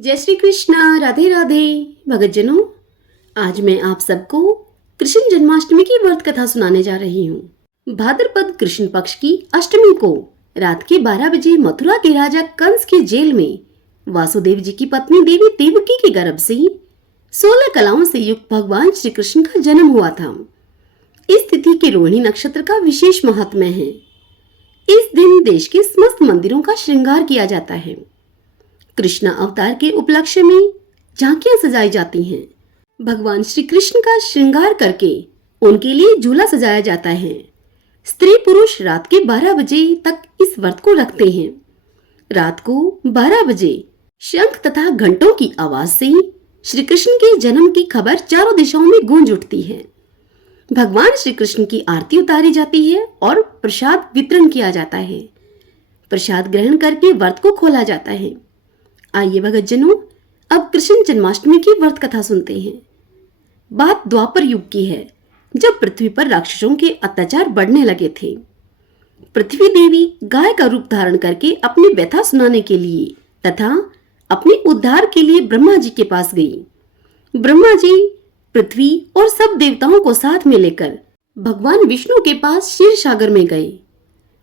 जय श्री कृष्णा। राधे राधे भगतजनों, आज मैं आप सबको कृष्ण जन्माष्टमी की व्रत कथा सुनाने जा रही हूँ। भाद्रपद कृष्ण पक्ष की अष्टमी को रात के 12 बजे मथुरा के राजा कंस के जेल में वासुदेव जी की पत्नी देवी देवकी के गर्भ से 16 कलाओं से युक्त भगवान श्री कृष्ण का जन्म हुआ था। इस तिथि के रोहिणी नक्षत्र का विशेष महात्म्य है। इस दिन देश के समस्त मंदिरों का श्रृंगार किया जाता है। कृष्ण अवतार के उपलक्ष्य में झांकियां सजाई जाती हैं। भगवान श्री कृष्ण का श्रृंगार करके उनके लिए झूला सजाया जाता है। स्त्री पुरुष रात के 12 बजे तक इस व्रत को रखते हैं। रात को 12 बजे शंख तथा घंटों की आवाज से श्री कृष्ण के जन्म की खबर चारों दिशाओं में गूंज उठती है। भगवान श्री कृष्ण की आरती उतारी जाती है और प्रसाद वितरण किया जाता है। प्रसाद ग्रहण करके व्रत को खोला जाता है। आइए भगतजनों, अब कृष्ण जन्माष्टमी की व्रत कथा सुनते हैं। बात द्वापर युग की है, जब पृथ्वी पर राक्षसों के अत्याचार बढ़ने लगे थे। पृथ्वी देवी गाय का रूप धारण करके अपनी व्यथा सुनाने के लिए तथा अपने उद्धार के लिए ब्रह्मा जी के पास गई। ब्रह्मा जी पृथ्वी और सब देवताओं को साथ में लेकर भगवान विष्णु के पास क्षीर सागर में गए।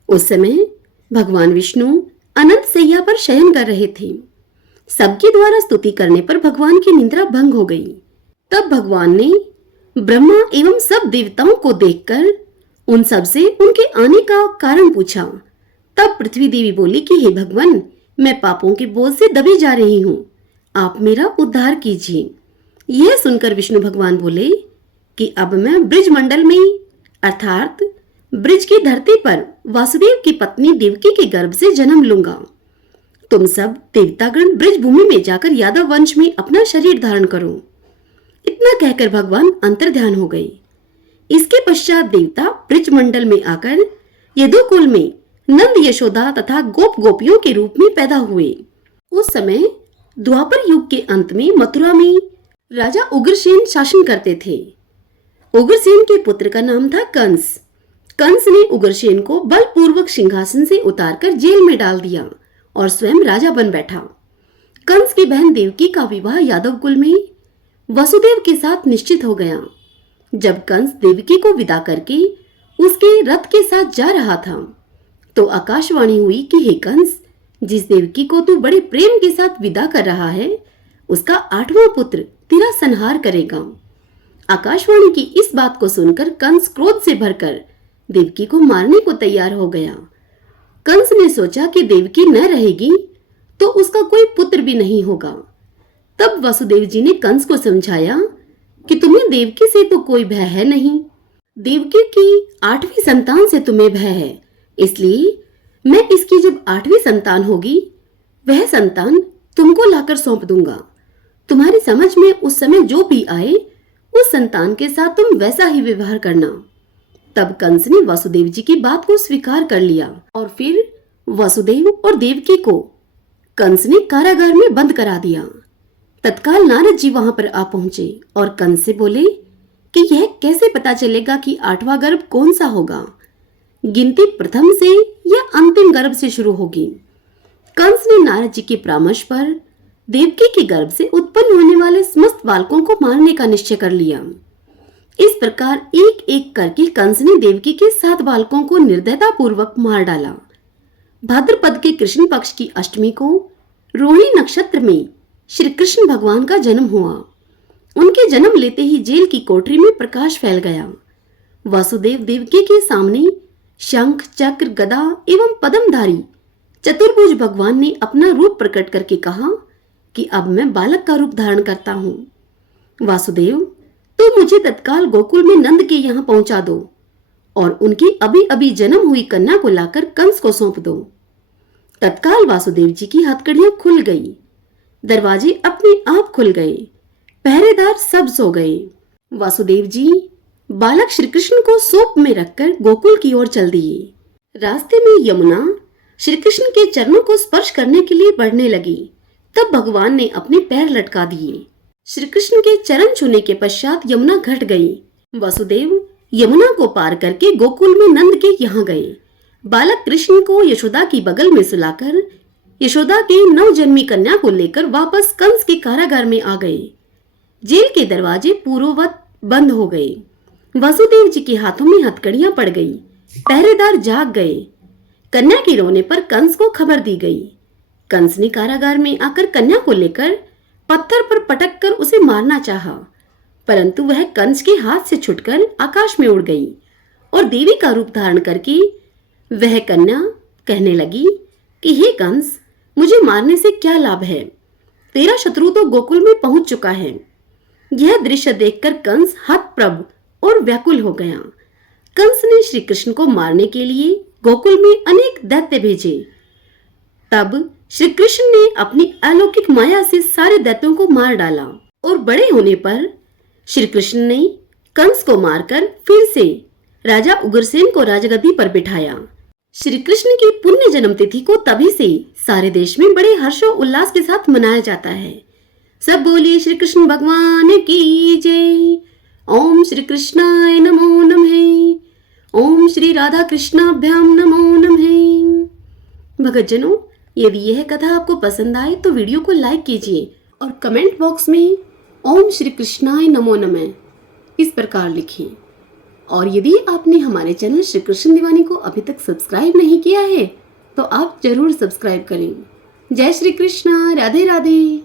उस समय भगवान विष्णु अनंत सैया पर शयन कर रहे थे। सबके द्वारा स्तुति करने पर भगवान की निद्रा भंग हो गई। तब भगवान ने ब्रह्मा एवं सब देवताओं को देखकर उन सब से उनके आने का कारण पूछा। तब पृथ्वी देवी बोली कि हे भगवान, मैं पापों के बोझ से दबी जा रही हूँ, आप मेरा उद्धार कीजिए। यह सुनकर विष्णु भगवान बोले कि अब मैं ब्रिज मंडल में अर्थात ब्रिज की धरती पर वासुदेव की पत्नी देवकी के गर्भ से जन्म लूंगा। तुम सब देवतागण ब्रिज भूमि में जाकर यादव वंश में अपना शरीर धारण करो। इतना कहकर भगवान अंतर्ध्यान हो गए। इसके पश्चात देवता ब्रिज मंडल में आकर यदुकुल में नंद यशोदा तथा गोप गोपियों के रूप में पैदा हुए। उस समय द्वापर युग के अंत में मथुरा में राजा उग्रसेन शासन करते थे। उग्रसेन के पुत्र का नाम था कंस। कंस ने उग्रसेन को बलपूर्वक सिंहासन से उतारकर जेल में डाल दिया और स्वयं राजा बन बैठा। कंस की बहन देवकी का विवाह यादव कुल में वसुदेव के साथ निश्चित हो गया। जब कंस देवकी को विदा करके उसके रथ के साथ जा रहा था तो आकाशवाणी हुई कि हे कंस, जिस देवकी को तू बड़े प्रेम के साथ विदा कर रहा है उसका 8वां पुत्र तेरा संहार करेगा। आकाशवाणी की इस बात को सुनकर कंस क्रोध से भरकर देवकी को मारने को तैयार हो गया। कंस ने सोचा कि देवकी न रहेगी तो उसका कोई पुत्र भी नहीं होगा। तब वसुदेव जी ने कंस को समझाया कि तुम्हें देवकी से तो कोई भय है नहीं, देवकी की 8वीं संतान से तुम्हें भय है, इसलिए मैं इसकी जब 8वीं संतान होगी वह संतान तुमको लाकर सौंप दूंगा। तुम्हारी समझ में उस समय जो भी आए उस संतान के साथ तुम वैसा ही व्यवहार करना। तब कंस ने वासुदेव जी की बात को स्वीकार कर लिया और फिर वासुदेव और देवकी को कंस ने कारागार में बंद करा दिया। तत्काल नारद जी वहां पर आ पहुंचे और कंस से बोले कि यह कैसे पता चलेगा कि 8वां गर्भ कौन सा होगा, गिनती प्रथम से या अंतिम गर्भ से शुरू होगी। कंस ने नारद जी के परामर्श पर देवकी के गर्भ से उत्पन्न होने वाले समस्त बालकों को मारने का निश्चय कर लिया। इस प्रकार एक एक करके कंस ने देवकी के 7 बालकों को निर्दयता पूर्वक मार डाला। भाद्रपद के कृष्ण पक्ष की अष्टमी को रोहिणी नक्षत्र में श्री कृष्ण भगवान का जन्म हुआ। उनके जन्म लेते ही जेल की कोठरी में प्रकाश फैल गया। वासुदेव देवकी के सामने शंख चक्र गदा एवं पद्मधारी चतुर्भुज भगवान ने अपना रूप प्रकट करके कहा कि अब मैं बालक का रूप धारण करता हूँ। वासुदेव, तो मुझे तत्काल गोकुल में नंद के यहाँ पहुंचा दो और उनकी अभी अभी जन्म हुई कन्या को लाकर कंस को सौंप दो। तत्काल वासुदेव जी की हथकड़ियां खुल गई, दरवाजे अपने आप खुल गए, पहरेदार सब सो गए। वासुदेव जी बालक श्री कृष्ण को सौंप में रखकर गोकुल की ओर चल दिए। रास्ते में यमुना श्री कृष्ण के चरणों को स्पर्श करने के लिए बढ़ने लगी। तब भगवान ने अपने पैर लटका दिए। श्री कृष्ण के चरण छूने के पश्चात यमुना घट गई। वसुदेव यमुना को पार करके गोकुल में नंद के यहाँ गए। बालक कृष्ण को यशोदा की बगल में सुलाकर यशोदा के नवजन्मी कन्या को लेकर वापस कंस के कारागार में आ गए। जेल के दरवाजे पूर्ववत बंद हो गए। वसुदेव जी के हाथों में हथकड़ियां पड़ गई। पहरेदार जाग गए। कन्या के रोने पर कंस को खबर दी गई। कंस ने कारागार में आकर कन्या को लेकर पत्थर पर पटक कर उसे मारना चाहा, परंतु वह कंस के हाथ से छुटकर आकाश में उड़ गई और देवी का रूप धारण करके वह कन्या कहने लगी कि हे कंस, मुझे मारने से क्या लाभ है? तेरा शत्रु तो गोकुल में पहुंच चुका है। यह दृश्य देखकर कंस हतप्रभ और व्याकुल हो गया। कंस ने श्री कृष्ण को मारने के लिए गोकुल में अनेक दैत्य भेजे। तब श्री कृष्ण ने अपनी अलौकिक माया से सारे दैत्यों को मार डाला और बड़े होने पर श्री कृष्ण ने कंस को मारकर फिर से राजा उग्रसेन को राजगद्दी पर बिठाया। श्री कृष्ण की पुण्य जन्म तिथि को तभी से सारे देश में बड़े हर्षो उल्लास के साथ मनाया जाता है। सब बोलिए श्री कृष्ण भगवान की जय। ओम श्री कृष्णाय नमो नमः। ओम श्री राधा कृष्णाभ्याम नमो नमः। भक्तजनों, यदि यह कथा आपको पसंद आए तो वीडियो को लाइक कीजिए और कमेंट बॉक्स में ओम श्री कृष्णाय नमो नमः इस प्रकार लिखें। और यदि आपने हमारे चैनल श्री कृष्ण दीवानी को अभी तक सब्सक्राइब नहीं किया है तो आप जरूर सब्सक्राइब करें। जय श्री कृष्ण, राधे राधे।